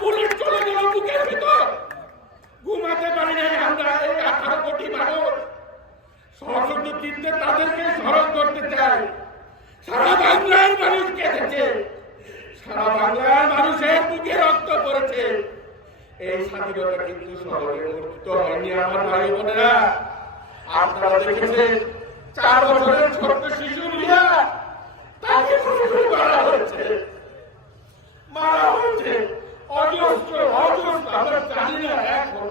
Bullet চলে গেল বুকের ভিতর। ঘুমাতে পারি নাই আমরা, এই 18 কোটি মানুষ। সশস্ত্র চিত্তে তাদেরকে স্মরণ করতে চাই। সারা বাংলার মানুষ কেঁদেছে, সারা বাংলার মানুষের বুকে রক্ত পড়েছে। এই স্বাধীনতা কিন্তু সহজে অর্জিত হয়নি আমার ভাই বোনেরা। আপনারা দেখেছেন 4 বছরের ছোট্ট শিশু রিয়া, তাকে মারা হয়েছে, অজস্র অজস্র, আমরা জানি না এখন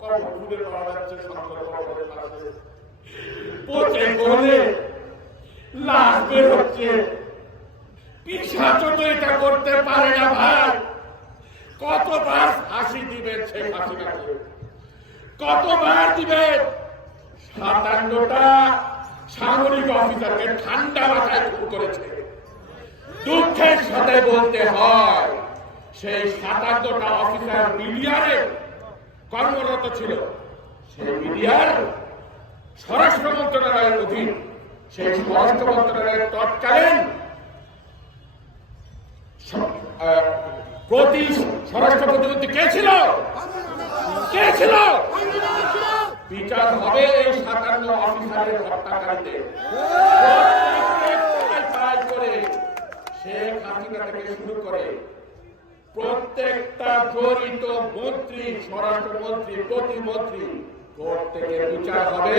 কবে খুঁজে পাওয়া যাচ্ছে। পচে গলে লাশ বের হচ্ছে। পিশাচও তো এটা করতে পারে না ভাই। কতবার ফাঁসি দিবেন শেখ হাসিনাকে, কতবার দিবেন? 57টা সামরিক অফিসারকে ঠান্ডা মাথায় খুন করেছে। দুঃখের সাথে বলতে হয় সেই 57টা অফিসার মিডিয়ারে কর্মরত ছিল। সেই মিডিয়ার স্বরাষ্ট্র মন্ত্রণালয়ের অধীন, সেই স্বরাষ্ট্র মন্ত্রণালয়ের তৎকালীন প্রতি স্বরাষ্ট্র প্রতিমন্ত্রী কে ছিল? কে ছিল? বিচার হবে এই 57 অফিসারের হত্যাকারীদের। করে শেখ হাসিনা থেকে শুরু করে প্রত্যেকটা জড়িত মন্ত্রী, স্বরাষ্ট্রমন্ত্রী, প্রতিমন্ত্রী প্রত্যেকের বিচার হবে।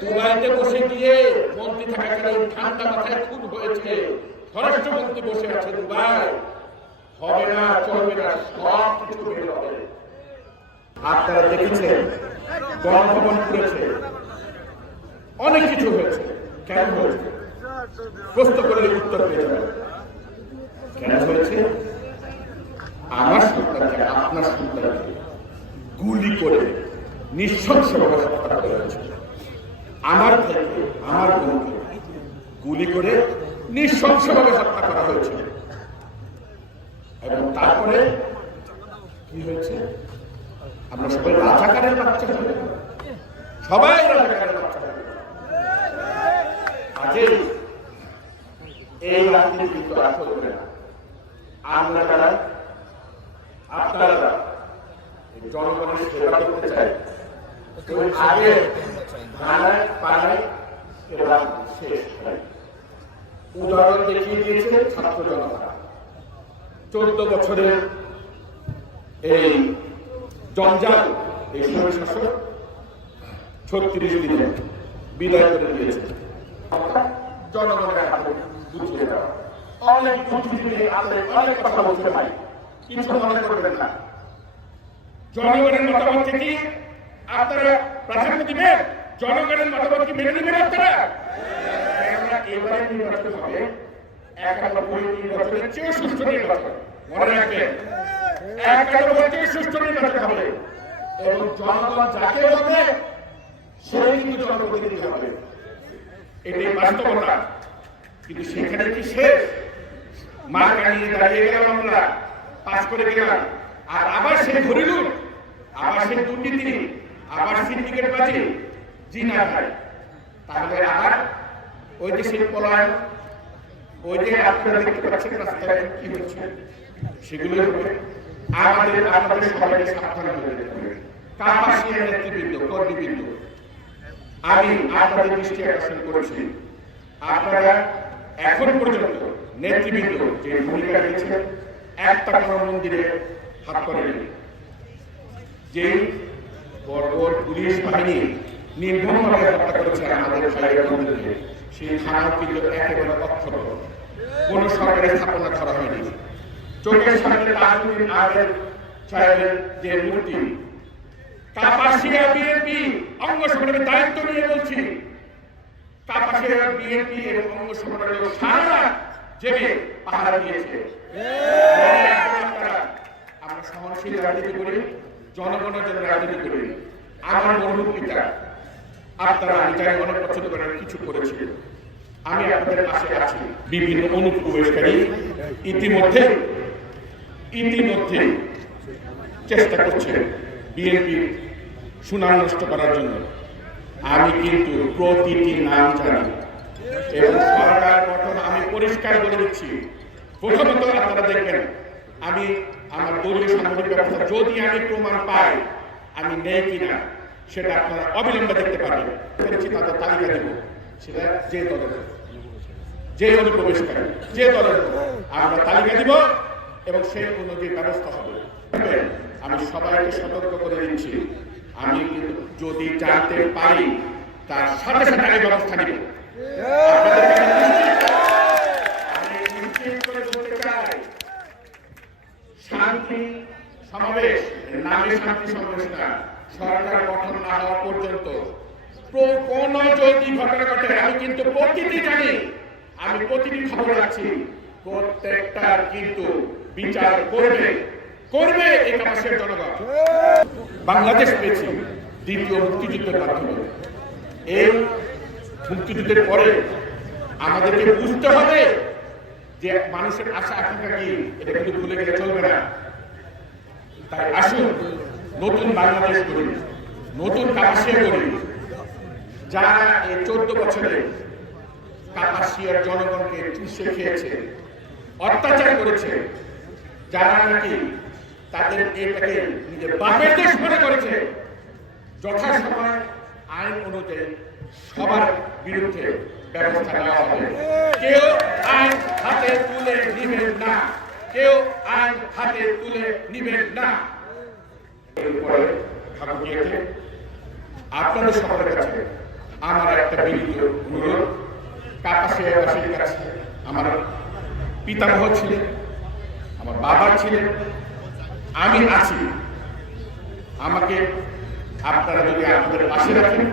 দুবাইতে বসে গিয়ে মন্ত্রী থাকাকালীন ঠান্ডা মাথায় খুন হয়েছে, স্বরাষ্ট্রমন্ত্রী বসে আছে দুবাই। হবে না, চলবে না, সব কিছু বের হবে। আপনারা দেখেছেন গণভবন করেছে, অনেক কিছু হয়েছে। কেন হয়েছে? প্রশ্ন করলে উত্তর পেয়ে যাবে। কেন হয়েছে? আমার সন্তানকে, আপনার সন্তানকে গুলি করে নৃশংসভাবে হত্যা করা হয়েছে। আমার ভাইকে, আমার বোনকে গুলি করে নৃশংসভাবে হত্যা করা হয়েছে। এবং তারপরে কি হয়েছে? আমরা সবাই রাজাকারের বাচ্চা হয়ে, সবাই রাজাকারের বাচ্চা হয়ে। আজকে এই রাজনীতি কিন্তু আর চলবে না। আমরা যারা, আপনারা জনগণের সেবা করতে চাই, আগে ধানায় পানায় এবার শেষ হয়। উদাহরণ দেখিয়ে দিয়েছে ছাত্র জনতা। 14 বছরের এই জঞ্জাল, এই স্বৈরশাসক 36 দিনে বিদায় করে দিয়েছে। জনগণের হাতে বুঝিয়ে দেওয়া। অনেক বুদ্ধিজীবী আছে, অনেক কথা বলতে পারি, কিছু মনে করবেন না। জনগণের মতামত কি আপনারা প্রাধান্য দিবেন? জনগণের মতামত কি মেনে নেবেন আপনারা? এবারে নির্বাচন হবে 91 নির্বাচনের চেয়ে সুষ্ঠু নির্বাচন। মনে রাখবেন, 91 সুষ্ঠু নির্বাচন হবে এবং জনগণ যাকে বলবে সেই কিন্তু জনপ্রতিনিধি হবে। এটাই বাস্তবতা। কিন্তু সেখানে কি শেষ? মার্কা নিয়ে দাঁড়িয়ে গেলাম, আমরা পাস করে গেলাম, আর আবার সেই ঘুরিলুট, আবার সেই দুর্নীতি, আবার সিন্ডিকেট বাজি? জি না ভাই। তাহলে আবার ওই যে সেই পলায়ন, ওই যে আপনারা দেখতে পাচ্ছেন রাস্তায় কি হচ্ছে, সেগুলো হবে। আপনাদের সবাইকে সাবধান হয়ে যেতে হবে। কাপাসিয়া নেতৃবৃন্দ, কর্মীবৃন্দ, আমি আপনাদের দৃষ্টি আকর্ষণ করেছি, আপনারা এখন পর্যন্ত নেতৃবৃন্দ যে ভূমিকা নিয়েছেন, একটা কোনো মন্দিরে হাত করেনি। যে বড় পুলিশ বাহিনী নির্মমভাবে হত্যা করেছে আমাদের ভাইয়ের বোনদেরকে, সেই থানাও কিন্তু একেবারে অক্ষত। কোন সরকারি স্থাপনা করা হয়নি। চোখের সামনে তাজউদ্দিন আহমেদ সাহেবের যে মূর্তি, কাপাসিয়া বিএনপি অঙ্গ সংগঠনের দায়িত্ব নিয়ে বলছি, কাপাসিয়া বিএনপি এবং অঙ্গ সংগঠনের সারা জেগে পাহারা দিয়েছে। আমরা সহনশীল রাজনীতি করি, জনগণের জন্য রাজনীতি করি। আমার মরহুম পিতা, আপনারা আমি জানি অনেক পছন্দ করার কিছু করেছিল, আমি আপনাদের পাশে আছি। বিভিন্ন অনুপ্রবেশকারী ইতিমধ্যে চেষ্টা করছে বিএনপির সুনাম নষ্ট করার জন্য। আমি কিন্তু প্রতিটি নাম জানি এবং সরকার গঠন আমি পরিষ্কার বলে দিচ্ছি। প্রথমত আপনারা দেখবেন, আমি আমার দলীয় সাংগঠনিক ব্যবস্থা যদি আমি প্রমাণ পাই আমি নেই কিনা সেটা আপনারা অবিলম্বে দেখতে পারবেন। করেছি তাদের তালিকা দেব, সেটা যে দলের যে অনুপ্রবেশকারী যে দলের আমরা তালিকা দিব এবং সেই অনুযায়ী ব্যবস্থা হবে। আমি সবাইকে সতর্ক করে দিচ্ছি, আমি কিন্তু যদি জানতে পারি তার সাথে সাথে আমি ব্যবস্থা নিব। আমি নিশ্চিত করে বলতে চাই, শান্তি সমাবেশ নামে শান্তি সমাবেশ না, সরকার গঠন না হওয়া পর্যন্ত কোন যদি ঘটনা ঘটে আমি কিন্তু প্রতিটি জানি, আমি প্রতিটি খবর রাখছি, প্রত্যেকটার কিন্তু বিচার করবে করবে এই কাপাসের জনগণ। বাংলাদেশ পেয়েছি দ্বিতীয় মুক্তিযুদ্ধের মাধ্যমে। এই মুক্তিযুদ্ধের পরে আমাদেরকে বুঝতে হবে যে মানুষের আশা আকাঙ্ক্ষা কি, এটা কিন্তু ভুলে গেলে চলবে না। তাই আসুন নতুন বাংলাদেশ করি, নতুন কাপাসিয়া করি। যারা এই 14 বছরে কাপাসিয়ার জনগণকে চুষে খেয়েছে, অত্যাচার করেছে, যারা নাকি তাদের এটাকে নিজের বাপের দেশ মনে করেছে, যথাসময় আইন অনুযায়ী সবার বিরুদ্ধে ব্যবস্থা নেওয়া হবে। কেউ আইন হাতে তুলে নিবেন না, কেউ আইন হাতে তুলে নিবেন না। এরপরে ঠাকুরকে আপনাদের সকলের কাছে আমার একটা বিনীত অনুরোধ, কাপাসিয়াবাসীর কাছে। আমার পিতামহ ছিলেন, আমার বাবা ছিলেন, আমি আছি। আমাকে আপনারা যদি আমাদের পাশে রাখেন,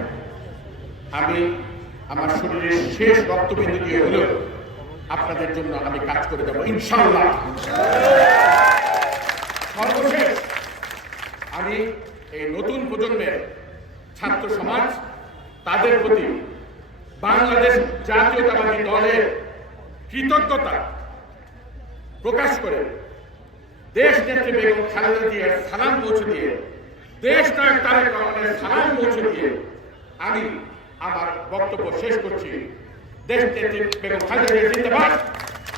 আমি আমার শরীরের শেষ রক্তবিন্দু দিয়ে হলেও আপনাদের জন্য আমি কাজ করে যাব ইনশাআল্লাহ। সর্বশেষ আমি এই নতুন প্রজন্মের ছাত্র সমাজ, তাদের প্রতি বাংলাদেশ জাতীয়তাবাদী দলের কৃতজ্ঞতা প্রকাশ করে দেশ নেত্রী বেগম খালেদা জিয়ার সালাম পৌঁছে দিয়ে, দেশ নায়ক তারেক রহমানের সালাম পৌঁছে দিয়ে আমি আমার বক্তব্য শেষ করছি। দেশ নেত্রী বেগম খালেদা জিয়া জিন্দাবাদ,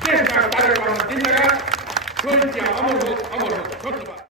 দেশ নায়ক তারেক রহমান জিন্দাবাদ, শহীদ জিয়া অমর হোক, অমর হোক। ধন্যবাদ।